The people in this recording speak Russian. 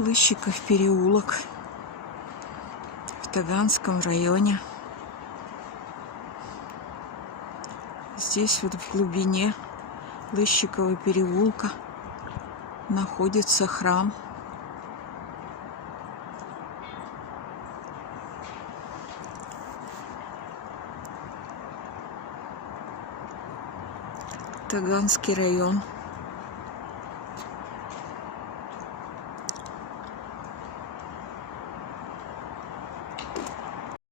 Лыщиков переулок в Таганском районе. Здесь вот в глубине Лыщикова переулка находится храм. Таганский район.